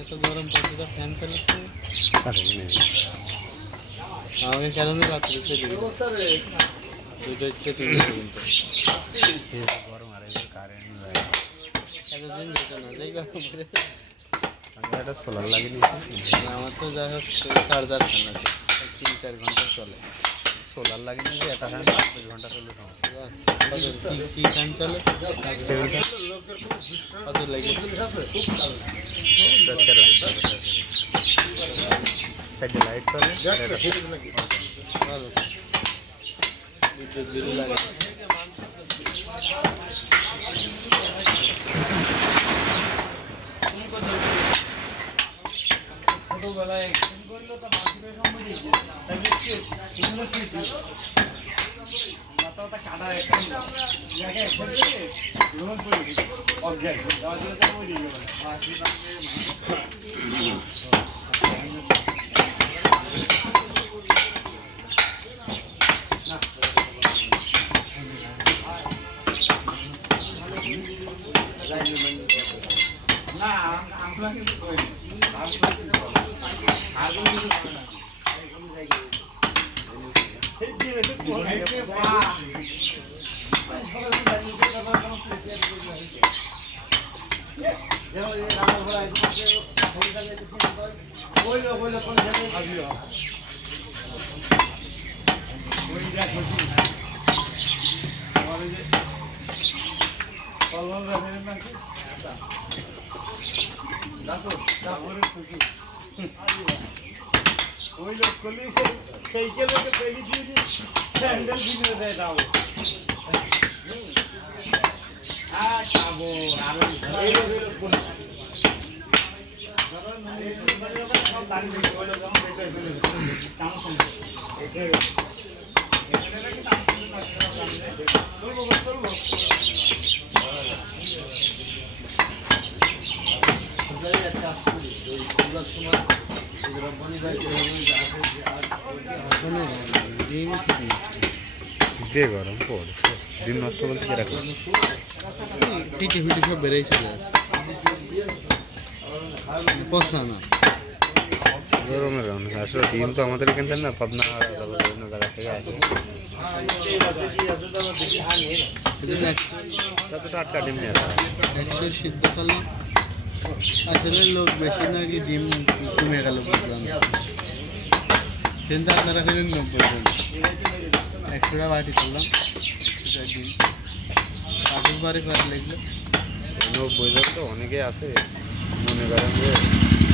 এত গরম পড়ছে তো ফ্যান চালাচ্ছে আমাকে কেন রাত্রে দুটো তিনটে পর্যন্ত গরম আর কারেন্ট এতদিন যেত না যাই একটা সোলার লাগিয়ে নিয়েছি আমার তো যাই হোক চার্জার ফ্যান আছে 3-4 ঘন্টা চলে সোলার লাগিয়ে নিয়েছি একটা ফ্যান 5 ঘন্টা চলবে কি ফ্যান চলে কত লাগে সাইডে লাইট চলে ভালো বিদ্যুৎ বিল লাগে ছোটবেলায় কাটা না আমরা কিন্তু ওই লোক করলে সেই লোকে পেলি দিয়ে স্যান্ডেল কিনে দেয় দাও খাবো আর যে গরম পড়ছে ডিম নষ্ট বলতে কিরকম পিঠে পিঠে সব বেড়েই চলে আসে পচা না গরমের অনেক আসলে ডিম তো আমাদের এখান থেকে না পাবনা বিভিন্ন জায়গা থেকে আসে তত টাটকা ডিম নিয়ে আসা 100 সিদ্ধ করলাম আসলে লোক বেশি নাকি ডিম কমে গেল বুঝলাম কিন্তু আপনারা খেলেন 90 100টা বাটি করলাম 100টা ডিম কাকুর বাড়ি ঘরে লাগলো 90 তো অনেকে আছে মনে করেন যে